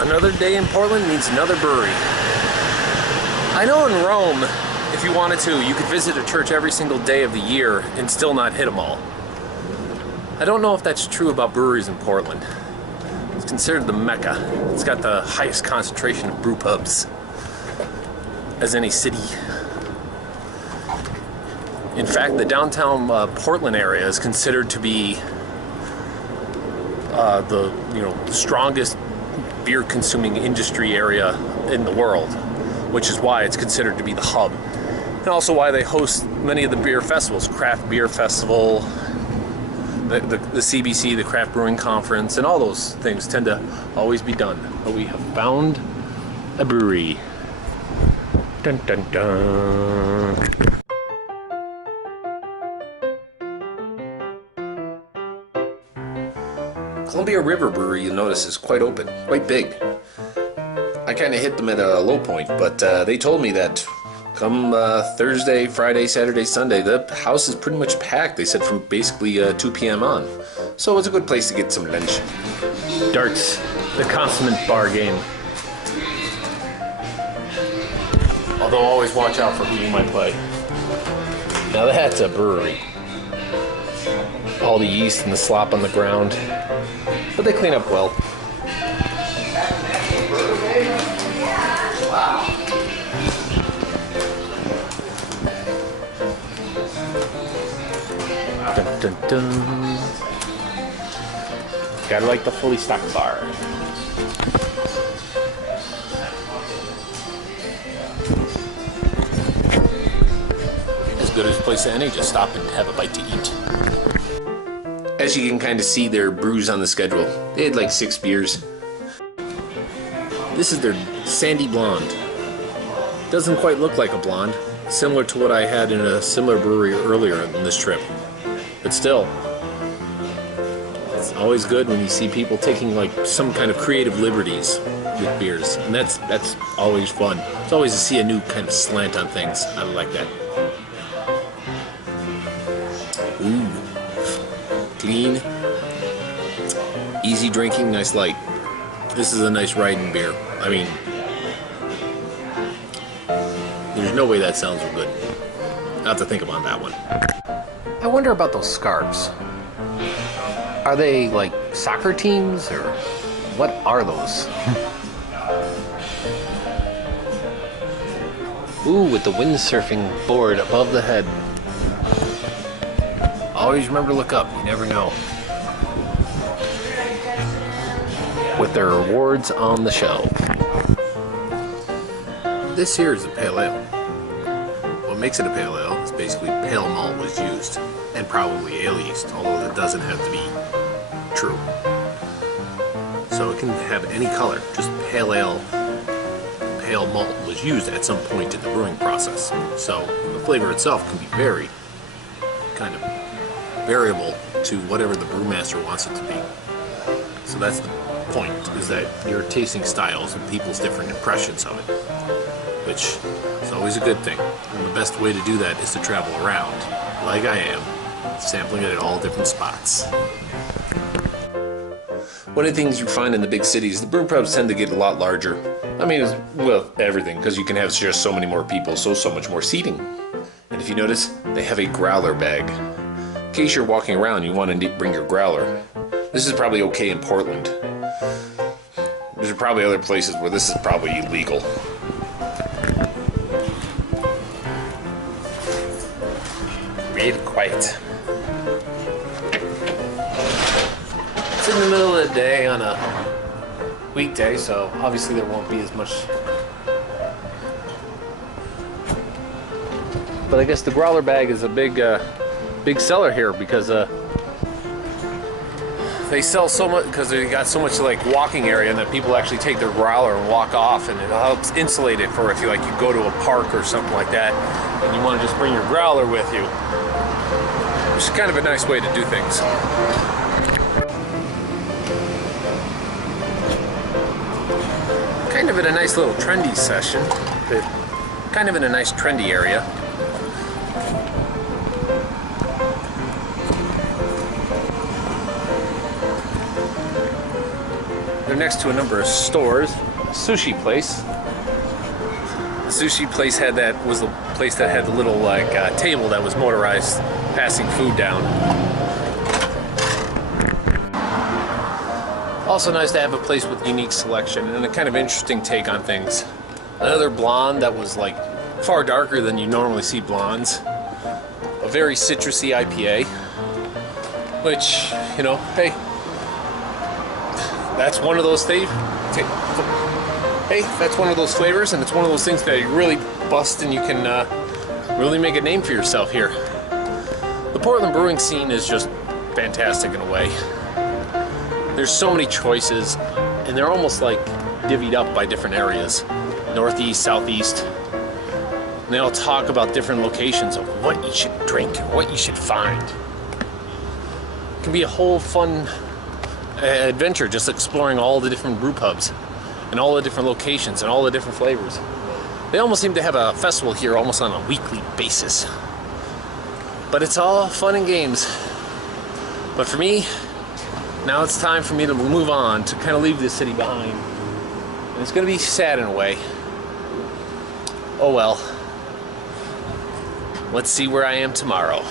Another day in Portland means another brewery. I know in Rome, if you wanted to, you could visit a church every single day of the year and still not hit them all. I don't know if that's true about breweries in Portland. It's considered the Mecca. It's got the highest concentration of brew pubs as any city. In fact, the downtown Portland area is considered to be the strongest beer consuming industry area in the world, which is why it's considered to be the hub, and also why they host many of the beer festivals, craft beer festival, the CBC, the craft brewing conference, and all those things tend to always be done. But we have found a brewery. Dun dun dun. Columbia River Brewery, you'll notice, is quite open, quite big. I kind of hit them at a low point, but they told me that come Thursday, Friday, Saturday, Sunday, the house is pretty much packed. They said from basically 2 p.m. on. So it's a good place to get some lunch. Darts, the consummate bar game. Although always watch out for who you might play. Now that's a brewery. All the yeast and the slop on the ground. But they clean up well. Wow. Dun, dun, dun. Gotta like the fully stocked bar. As good as a place as any, just stop and have a bite to eat. As you can kind of see, their brews on the schedule. They had like 6 beers. This is their Sandy Blonde. Doesn't quite look like a blonde, similar to what I had in a similar brewery earlier in this trip. But still, it's always good when you see people taking like some kind of creative liberties with beers, and that's always fun. It's always to see a new kind of slant on things. I like that. Ooh. Clean, easy drinking, nice light. This is a nice riding beer. I mean, there's no way that sounds good. I have to think about that one. I wonder about those scarves. Are they like soccer teams, or what are those? Ooh, with the windsurfing board above the head. Always remember to look up, you never know. With their rewards on the shelf. This here is a pale ale. What makes it a pale ale is basically pale malt was used, and probably ale yeast, although that doesn't have to be true. So it can have any color, just pale ale, pale malt was used at some point in the brewing process. So the flavor itself can be very kind of variable to whatever the brewmaster wants it to be. So that's the point, is that your tasting styles and people's different impressions of it, which is always a good thing. And the best way to do that is to travel around, like I am, sampling it at all different spots. One of the things you find in the big cities, the brew pubs tend to get a lot larger. I mean, well, everything, because you can have just so many more people, so much more seating. And if you notice, they have a growler bag. In case you're walking around, you want to bring your growler. This is probably okay in Portland. There's probably other places where this is probably illegal. Real quiet. It's in the middle of the day on a weekday, so obviously there won't be as much. But I guess the growler bag is a big seller here, because they sell so much, because they got so much like walking area, and that people actually take their growler and walk off, and it helps insulate it for if you go to a park or something like that and you want to just bring your growler with you, which is kind of a nice way to do things. Kind of in a nice little trendy session, kind of in a nice trendy area. They're next to a number of stores. A sushi place. The sushi place was the place that had the little table that was motorized, passing food down. Also nice to have a place with unique selection and a kind of interesting take on things. Another blonde that was like far darker than you normally see blondes. A very citrusy IPA, which, you know, hey, that's one of those things. Hey, that's one of those flavors, and it's one of those things that you really bust and you can really make a name for yourself here. The Portland brewing scene is just fantastic in a way. There's so many choices, and they're almost like divvied up by different areas. Northeast, southeast. And they all talk about different locations of what you should drink, what you should find. It can be a whole fun adventure just exploring all the different brew pubs and all the different locations and all the different flavors. They almost seem to have a festival here almost on a weekly basis. But it's all fun and games. But for me, now it's time for me to move on, to kind of leave this city behind. And it's going to be sad in a way. Oh well. Let's see where I am tomorrow.